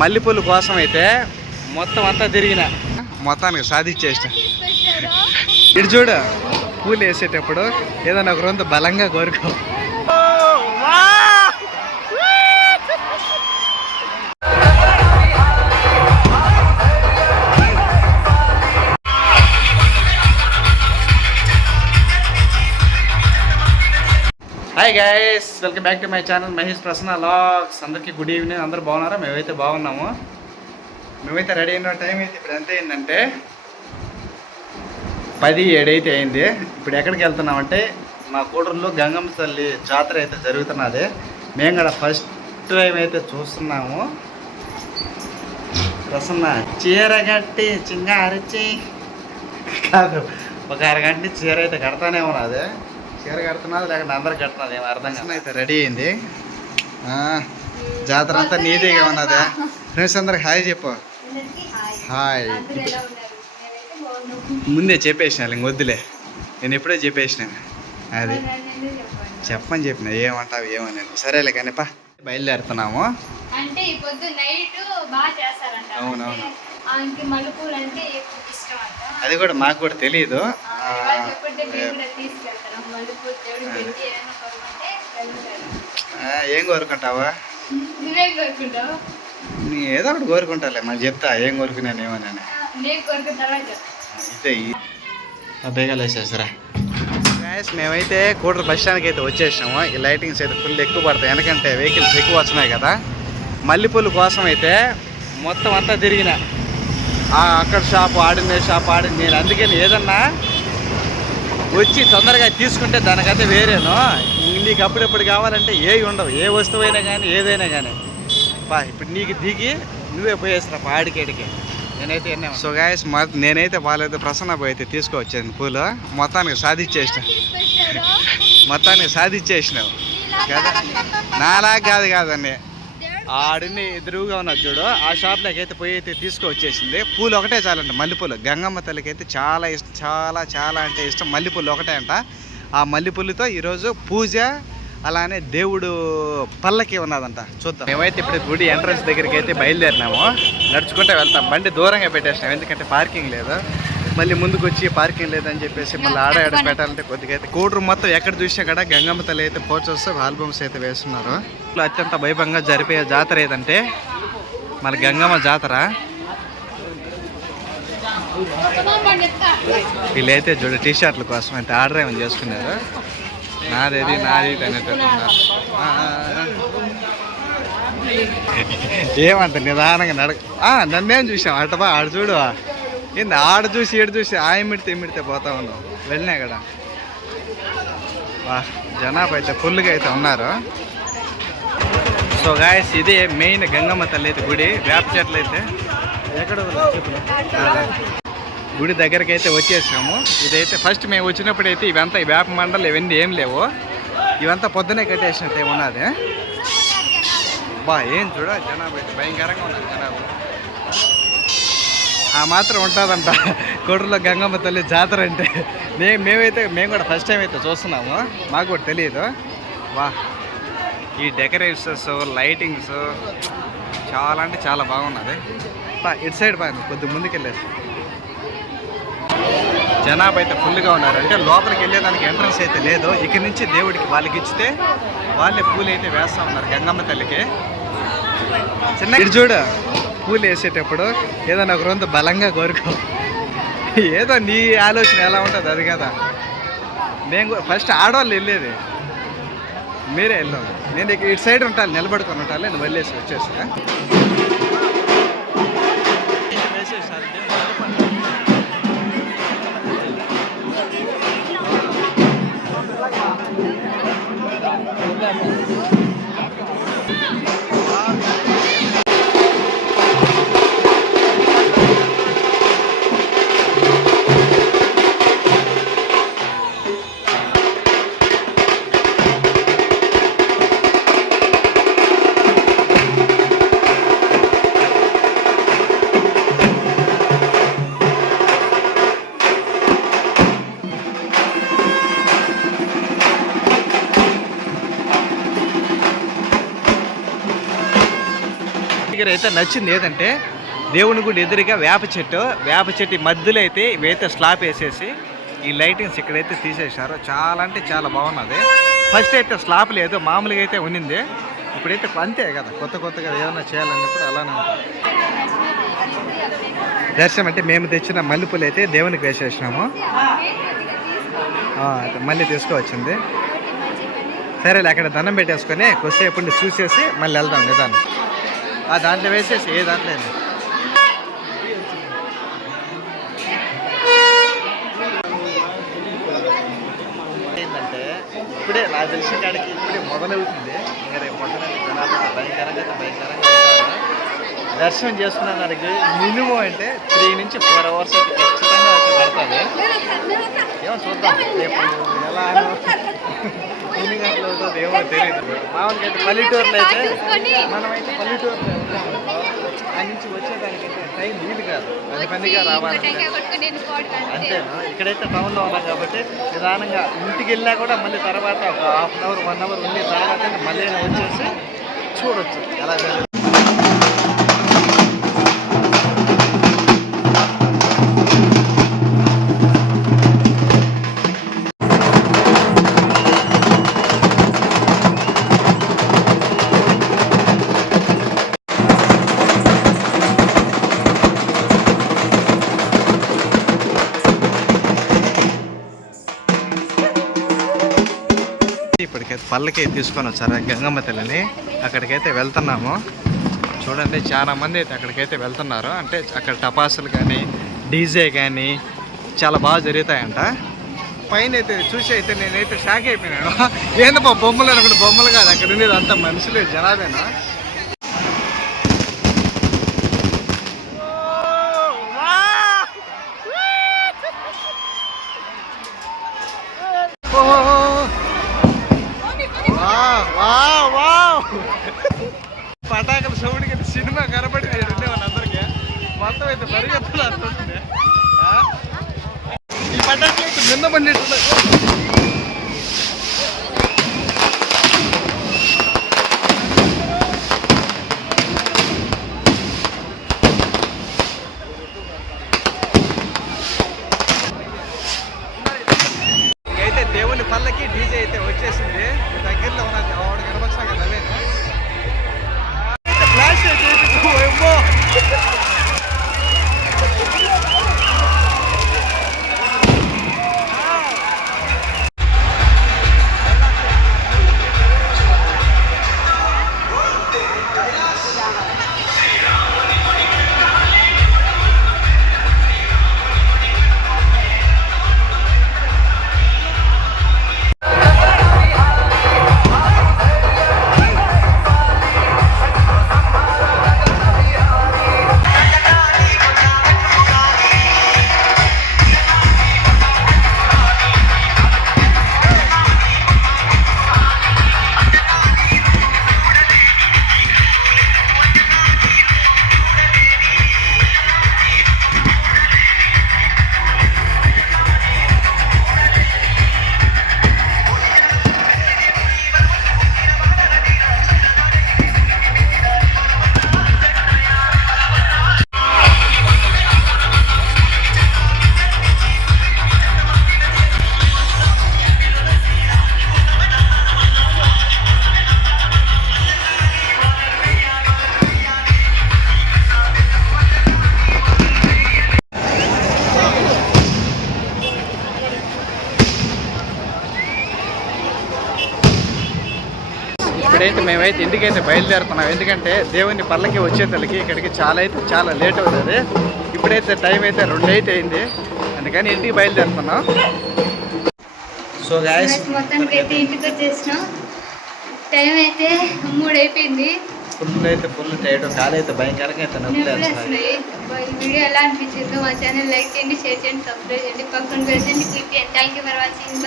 మల్లెపూలు కోసం అయితే మొత్తం అంతా తిరిగిన. మొత్తానికి సాధించేసిన ఇటు చూడు పూలు వేసేటప్పుడు ఏదైనా ఒక రొంత బలంగా కోరుకో. Hi guys welcome back to my channel Mahesh Prasanna logs అందరికీ గుడ్ ఈవినింగ్ అందరూ బాగున్నారా? మేమైతే బాగున్నాము. మేమైతే రెడీ అయిన టైం అయితే ఇప్పుడు ఎంత అయిందంటే పది ఏడైతే అయింది. ఇప్పుడు ఎక్కడికి వెళ్తున్నామంటే మా కూడూరులో గంగమ్మ తల్లి జాతర అయితే జరుగుతున్నది. మేము కూడా ఫస్ట్ టైం అయితే చూస్తున్నాము. ప్రసన్న చీర కట్టి చింగారిచి కాదు ఒక అరగంట చీర అయితే కడతానే ఉన్నది. చీర కడుతున్నది లేకపోతే అందరు కడుతున్నది ఏమో అర్థం కాదు. అయితే రెడీ అయింది. ఆ, జాతర అంతా నీదేగా ఉన్నది? ఫ్రెండ్స్ అందరికి హాయ్ చెప్పు. హాయ్. ముందే చెప్పేసిన ఇంక వద్దులే. నేను ఎప్పుడో చెప్పేసిన అది. చెప్పని చెప్పిన ఏమంటావు ఏమని సరేలే కానీ పా బయలుదేరుతున్నాము. అంటే అవునవును. అంటే ఆయనకి మల్లెపూలు అంటే ఎక్కువ ఇష్టం అంట. అది కూడా మాకు కూడా తెలియదు ఆ, ఇవాళ చెప్పుంటే మేము కూడా తీసుకెళ్తాం మల్లెపూలు దేవుడికి పెట్టి ఏమైనా కొనుక్కుంటే వెళ్తారు ఆ, ఏం కోరుకుంటావా? నువ్వేం కోరుకుంటావు? నీ ఏదో ఒకటి కోరుకుంటాలే మాకు చెప్తా ఏం కోరుకున్నాను ఏమని నేను కోరుకున్న తర్వాత చెప్పు. ఇదే బేగాలు వేసేసరా? గ్యాస్ మేమైతే కూడరు బస్ స్టాండ్కి అయితే వచ్చేసాము. ఈ లైటింగ్స్ అయితే ఫుల్ ఎక్కువ పడతాయి. ఎందుకంటే వెహికల్స్ ఎక్కువ వస్తున్నాయి కదా. మల్లెపూలు కోసం అయితే మొత్తం అంతా తిరిగిన. అక్కడ షాప్ ఆడిందే షాప్ ఆడింది నేను అందుకని ఏదన్నా వచ్చి తొందరగా తీసుకుంటే దానికైతే వేరేను. నీకు అప్పుడప్పుడు కావాలంటే ఏవి ఉండవు. ఏ వస్తువైనా కానీ ఏదైనా కానీ బా ఇప్పుడు నీకు దిగి నువ్వే పోయేస్తున్నా ఆడికేడికి. నేనైతే ఎన్నే సో గాయస్ నేనైతే వాళ్ళైతే ప్రసన్న పోయి అయితే తీసుకువచ్చాను పూలు. మొత్తానికి సాధించేసిన మొత్తానికి సాధించేసినావు కదా? నాలా కాదు కాదండి. ఆడిని ఎదురుగా ఉన్నది చూడు. ఆ షాప్లోకి అయితే పోయి అయితే తీసుకొచ్చేసింది. పూలు ఒకటే చాలండి మల్లెపూలు. గంగమ్మ తల్లికి అయితే చాలా ఇష్టం చాలా చాలా అంటే ఇష్టం. మల్లెపూలు ఒకటే అంట. ఆ మల్లెపూలతో ఈరోజు పూజ అలానే దేవుడు పల్లకి ఉన్నదంట. చూద్దాం. మేమైతే ఇప్పుడు గుడి ఎంట్రన్స్ దగ్గరికి అయితే బయలుదేరినాము. నడుచుకుంటే వెళ్తాం. బండి దూరంగా పెట్టేసినాం ఎందుకంటే పార్కింగ్ లేదు. మళ్ళీ ముందుకు వచ్చి పార్కింగ్ లేదని చెప్పేసి మళ్ళీ ఆడ ఆడ పెట్టాలంటే కొద్దిగా అయితే కోటరు మొత్తం ఎక్కడ చూసినా కూడా గంగమ్మ తల్లి అయితే పోచొస్తే ఆల్బమ్స్ అయితే వేస్తున్నారు. అత్యంత వైభవంగా జరిపే జాతర ఏదంటే మన గంగమ్మ జాతర. వీళ్ళైతే చూడ టీ షర్ట్ల కోసం అయితే ఆర్డర్ ఏమైనా చేసుకున్నారు? నాదేది నాది ఇది అనేటట్టు ఉన్నారు. ఆ, ఆ, ఆ. ఏమంట నిదానంగా నడక నన్నేం చూసాం అట బా ఆడ చూడు ఏంది ఆడ చూసి ఏడు చూసి ఆయమిడితే మిడితే పోతా ఉన్నాం. వెళ్ళినా కదా. వా జనాభా అయితే ఫుల్గా అయితే ఉన్నారు. సో గాయస్ ఇది మెయిన్ గంగమ్మ తల్లి అయితే గుడి. వేప చెట్లు అయితే. ఎక్కడ గుడి దగ్గరికి అయితే వచ్చేసాము. ఇదైతే ఫస్ట్ మేము వచ్చినప్పుడు అయితే ఇవంతా ఈ వేప మండలు ఇవన్నీ ఏం లేవు. ఇవంతా పొద్దునే కట్టేసినట్టు ఏమున్నది? బా ఏం చూడ జనాభా అయితే భయంకరంగా ఉన్నారు జనాభా. ఆ మాత్రం ఉంటుందంట. కోటూరులో గంగమ్మ తల్లి జాతర అంటే. మేము మేమైతే మేము కూడా ఫస్ట్ టైం అయితే చూస్తున్నాము. మాకు కూడా తెలియదు వా. ఈ డెకరేషన్స్ లైటింగ్స్ చాలా అంటే చాలా బాగున్నది. బా ఇటు సైడ్ బాగుంది కొద్ది ముందుకెళ్ళేసి. జనాభా అయితే ఫుల్గా ఉన్నారు. అంటే లోపలికి వెళ్ళేదానికి ఎంట్రన్స్ అయితే లేదు. ఇక్కడి నుంచి దేవుడికి వాళ్ళకి ఇచ్చితే వాళ్ళే పూలు అయితే వేస్తూ ఉన్నారు గంగమ్మ తల్లికి. చిన్న ఇటు చూడు. పూలు వేసేటప్పుడు ఏదైనా ఒక రొంత బలంగా కోరుకో. ఏదో నీ ఆలోచన ఎలా ఉంటుంది అది కదా. నేను ఫస్ట్ ఆడవాళ్ళు వెళ్ళేది. మీరే వెళ్ళాం నేను ఇటు సైడ్ ఉంటాను నిలబడుకొని ఉంటాను నేను వెళ్ళేసి వచ్చేసా దగ్గర అయితే నచ్చింది ఏదంటే దేవుని గుడి ఎదురుగా వేప చెట్టు వేప చెట్టు మధ్యలో అయితే ఇవైతే స్లాబ్ వేసేసి ఈ లైటింగ్స్ ఇక్కడైతే తీసేశారు. చాలా అంటే చాలా బాగున్నది. ఫస్ట్ అయితే స్లాబ్ లేదు మామూలుగా అయితే ఉన్నింది. ఇప్పుడైతే అంతే కదా కొత్త కొత్తగా ఏదైనా చేయాలన్నప్పుడు అలానే ఉంటుంది. దర్శనం అంటే మేము తెచ్చిన మల్లెపూలు అయితే దేవునికి వేసేసినాము. మళ్ళీ తీసుకువచ్చింది. సరేలే అక్కడ దండం పెట్టేసుకొని కొద్దిసేపు చూసేసి మళ్ళీ వెళ్దాం నిదానం ఆ దాంట్లో వేసేసి ఏ దాంట్లో ఏంటంటే ఇప్పుడే నాకు తెలిసిన కాడికి ఇప్పుడే మొదలవుతుంది. ఇంకా రేపు పొద్దున భయంకరంగా భయంకరంగా దర్శనం చేసుకున్న దానికి మినిమం అంటే త్రీ నుంచి ఫోర్ అవర్స్ అయితే ఖచ్చితంగా పడుతుంది. ఏమో చూద్దాం. రేపు ఎలా ఎన్ని గంటలు అవుతుందో ఏమో తెలియదు మామూలుగా అయితే పల్లెటూరులో అయితే మనమైతే పల్లెటూరులో ఆ నుంచి వచ్చేదానికైతే టైం వీలు కాదు. పది పనిగా రావాలంటే అంతేనా? ఇక్కడైతే టౌన్లో ఉన్నాం కాబట్టి నిదానంగా ఇంటికి వెళ్ళినా కూడా మళ్ళీ తర్వాత ఒక half an hour one hour ఉండి తర్వాత మళ్ళీ వచ్చేసి చూడొచ్చు ఎలా జరుగుతుంది పళ్ళకి పల్లకి తీసుకొని వచ్చారు గంగమ్మ తల్లిని. అక్కడికైతే వెళ్తున్నాము. చూడండి చాలా మంది అయితే అక్కడికైతే వెళ్తున్నారు. అంటే అక్కడ టపాసులు కానీ డీజే కానీ చాలా బాగా జరుగుతాయంట. పైన అయితే చూసి అయితే నేనైతే షాక్ అయిపోయినాను. ఏందప్పా బొమ్మలు అనుకుంటే బొమ్మలు కాదు. అక్కడ ఉండేది అంతా మనుషులే జనాభేనా పటాకులు అయితే నిన్న అయితే దేవుని పల్లకి డీజే అయితే వచ్చేసింది. దగ్గరలో ఉన్న ఆవిడ కనపచ్చా కదా ఇప్పుడైతే మేమైతే ఇంటికైతే బయలుదేరుతున్నాం. ఎందుకంటే దేవుని పల్లకి వచ్చేతలకి ఇక్కడికి చాలా అయితే చాలా లేట్ అవుతుంది. ఇప్పుడైతే టైం అయితే రెండు అయితే అయింది. అందుకని ఇంటికి బయలుదేరుతున్నాం. సో గాయస్ మొత్తానికి అయితే ఇంటికి వచ్చేసినాం. టైం అయితే మూడు అయిపోయింది. ఫుల్ అయితే ఫుల్ టైట్ కాలు అయితే భయంకరంగా అయితే వీడియో ఎలా అనిపించిందో మా ఛానల్ లైక్ చేయండి షేర్ చేయండి సబ్స్క్రైబ్ చేయండి. పక్కన పెట్టండి క్లిక్ చేయండి. Thank you for watching.